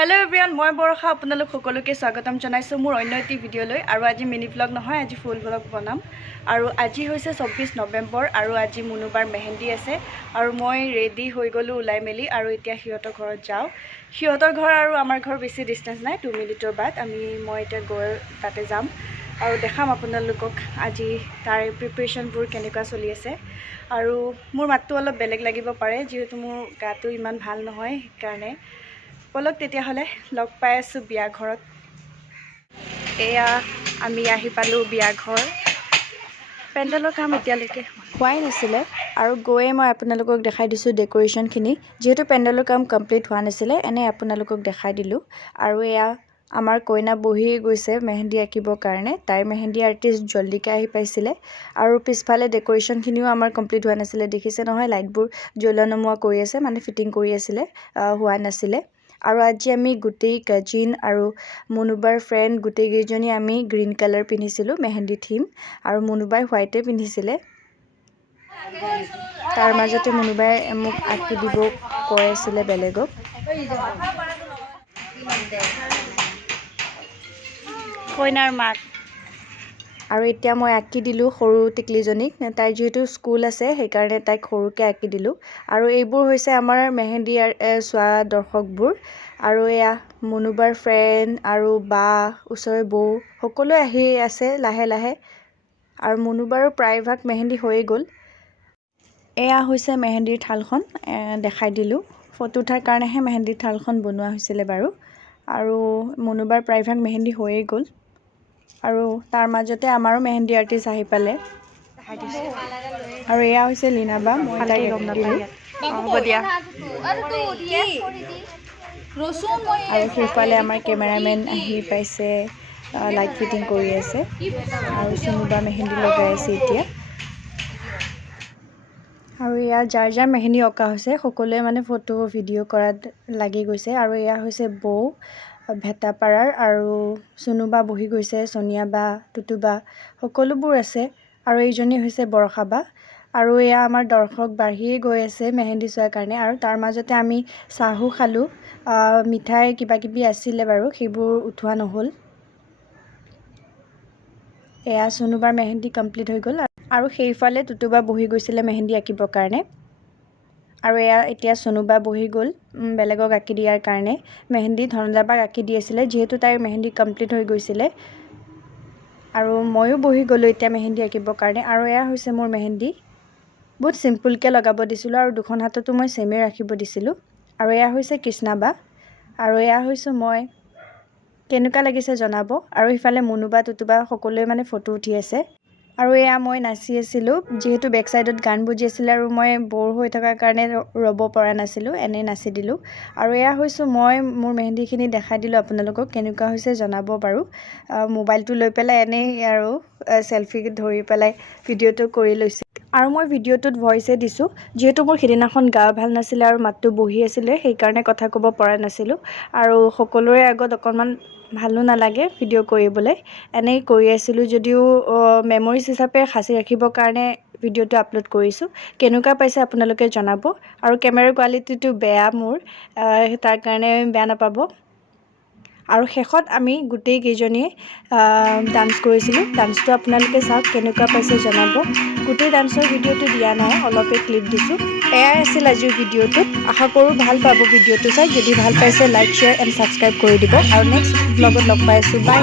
Hello everyone, মই বৰখা আপোনালোক সকলোকে স্বাগতম জনাইছো মোৰ অন্য এটি ভিডিঅলৈ আৰু আজি মিনি ভ্লগ নহয় আজি ফুল ভ্লগ বনাম আৰু আজি হৈছে 24 নৱেম্বৰ আৰু আজি মুনুবাৰ মেহেন্দি আছে আৰু মই ৰেডি হৈ গলো উলাই মেলি আৰু এতিয়া হিয়তৰ ঘৰত যাও হিয়তৰ ঘৰ আৰু আমাৰ ঘৰ বেছি ডিসটেন্স নাই 2 মিনিটৰ বাদ মই এতিয়া গৈ তাতে যাম আৰু দেখাম আপোনালোকক আজি তাৰ প্ৰিপাৰেচনবোৰ কেনেকুৱা চলি আছে আৰু মোৰ মাতটো অলপ বেলেগ লাগিব পাৰে যেহেতু মোৰ গাটো ইমান ভাল নহয় কাৰণে পলক তেতিয়া হলে লগ পাই আছো বিয়া ঘৰত এয়া আমি আহি পালো বিয়া ঘৰ পেন্ডেলৰ কাম এতিয়ালৈকে হোৱাই নাছিলে আৰু গৈয়ে মই আপোনালোকক দেখাই দিছো ডেকোৰেশনখিনি যেহেতু পেন্ডেলৰ কাম কমপ্লিট হোৱা নাছিলে এনে আপোনালোকক দেখাই দিলো আৰু এয়া আমাৰ কইনা বহি গৈছে মেহেন্দি আঁকিবৰ কাৰণে তাই মেহেন্দি আৰ্টিষ্ট জলদিকে আহি পাইছিলে আৰু পিছফালে ডেকোৰেশনখিনিও আমাৰ কমপ্লিট হোৱা নাছিলে দেখিছে নহয় লাইটবোৰ জ্বলনমুৱা কৰি আছে মানে ফিটিং কৰি আছিলে হোৱা নাছিলে আৰু আজি আমি গুটেই কাজিন আৰু মুনুবাৰ ফ্ৰেন্ড গুটেই গেজনী আমি গ্ৰীন কালাৰ পিন্ধিছিলো মেহেন্দি থিম আৰু মুনুবাই হোৱাইটে পিন্ধিছিলে তাৰ মাজতে মুনুবাই মোক আঁকি দিব কৈ আছিল বেলেগক কইনাৰ মাক আৰু এতিয়া মই আঁকি দিলো সৰু টিকলিজনীক তাই যেহেতু স্কুল আছে সেই কাৰণে তাইক সৰুকে আঁকি দিলো আৰু এইবোৰ হৈছে আমাৰ মেহেন্দি সোৱা দৰ্শকবোৰ আৰু এয়া মুনুবাৰ ফ্ৰেন্ড আৰু বা ওচৰৰ বৌ সকলো আহি আছে লাহে লাহে আৰু মুনুবাৰৰ প্ৰায়ভাগ মেহেন্দি হৈয়ে গ'ল এয়া হৈছে মেহেন্দিৰ থালখন দেখাই দিলো ফটো উঠাৰ কাৰণেহে মেহেন্দিৰ থালখন বনোৱা হৈছিলে বাৰু আৰু মুনুবাৰ প্ৰায়ভাগ মেহেন্দি হৈয়ে গ'ল আৰু তাৰ মাজতে আমাৰো মেহেন্দি আৰ্টিষ্ট আহি পালে আৰু এয়া হৈছে লিনাবা মই তাইক গম নাপাই হ'ব দিয়া আৰু সেইফালে আমাৰ কেমেৰামেন আহি পাইছে লাইট ফিটিং কৰি আছে আৰু সুনুবা মেহেন্দি লগাই আছে এতিয়া আৰু এয়া যাৰ যাৰ মেহেন্দি অঁকা হৈছে সকলোৱে মানে ফটো ভিডিঅ' কৰাত লাগি গৈছে আৰু এয়া হৈছে বৌ ভেটাপাৰাৰ আৰু সুনুবা বহি গৈছে সোনিয়া বা টুটুবা সকলোবোৰ আছে আৰু এইজনী হৈছে বৰষা বা আৰু এয়া আমাৰ দৰ্শক বাঢ়িয়ে গৈ আছে মেহেন্দি চোৱাৰ কাৰণে আৰু তাৰ মাজতে আমি চাহু খালো মিঠাই কিবা কিবি আছিলে বাৰু সেইবোৰ উঠোৱা নহ'ল এয়া সুনুবাৰ মেহেন্দি কমপ্লিট হৈ গ'ল আৰু সেইফালে টুটুবা বহি গৈছিলে মেহেন্দি আঁকিবৰ কাৰণে আৰু এয়া এতিয়া সুনুবা বহি গ'ল বেলেগক আঁকি দিয়াৰ কাৰণে মেহেন্দি ধনজাবাক আঁকি দি আছিলে যেহেতু তাইৰ মেহেন্দি কমপ্লিট হৈ গৈছিলে আৰু ময়ো বহি গ'লো এতিয়া মেহেন্দি আঁকিবৰ কাৰণে আৰু এয়া হৈছে মোৰ মেহেন্দি বহুত সিম্পলকে লগাব দিছিলো আৰু দুখন হাততো মই সেমে ৰাখিব দিছিলো আৰু এয়া হৈছে কৃষ্ণাবা আৰু এয়া হৈছো মই কেনেকুৱা লাগিছে জনাব আৰু ইফালে মুনুবা টুটুবা সকলোৱে মানে ফটো উঠি আছে আৰু এয়া মই নাচি আছিলো যেহেতু বেক সাইডত গান বুজি আছিল আৰু মই বৰ হৈ থকাৰ কাৰণে ৰব পৰা নাছিলো এনে নাচি দিলো আৰু এয়া হৈছো মই মোৰ মেহেন্দিখিনি দেখাই দিলো আপোনালোকক কেনেকুৱা হৈছে জনাব বাৰু মোবাইলটো লৈ পেলাই এনে আৰু সেলফি ধৰি পেলাই ভিডিঅ'টো কৰি লৈছে আৰু মই ভিডিঅ'টোত ভয়েসে দিছো যেহেতু মোৰ হিদিনাখন গা ভাল নাছিলে আৰু মাতটো বহি আছিল সেই কাৰণে কথা ক'ব পৰা নাছিলো আৰু সকলোৰে আগত অকমান ভালো নালাগে ভিডিঅ' কৰিবলৈ এনেই কৰি আছিলো যদিও মেমৰিজ হিচাপে সাঁচি ৰাখিবৰ কাৰণে ভিডিঅ'টো আপলোড কৰিছো কেনেকুৱা পাইছে আপোনালোকে জনাব আৰু কেমেৰাৰ কোৱালিটিটো বেয়া মোৰ তাৰ কাৰণে বেয়া নাপাব আৰু শেষত আমি গুটেই কেইজনীয়ে ডান্স কৰিছিলো ডান্সটো আপোনালোকে চাওক কেনেকুৱা পাইছে জনাব গুটেই ডান্সৰ ভিডিঅ'টো দিয়া নাই অলপে ক্লিপ দিছো এয়াই আছিল আজিৰ ভিডিঅ'টো আশা কৰোঁ ভাল পাব ভিডিঅ'টো চাই যদি ভাল পাইছে লাইক শ্বেয়াৰ এণ্ড ছাবস্ক্ৰাইব কৰি দিব আৰু নেক্সট ভ্লগত লগ পাই আছো বাই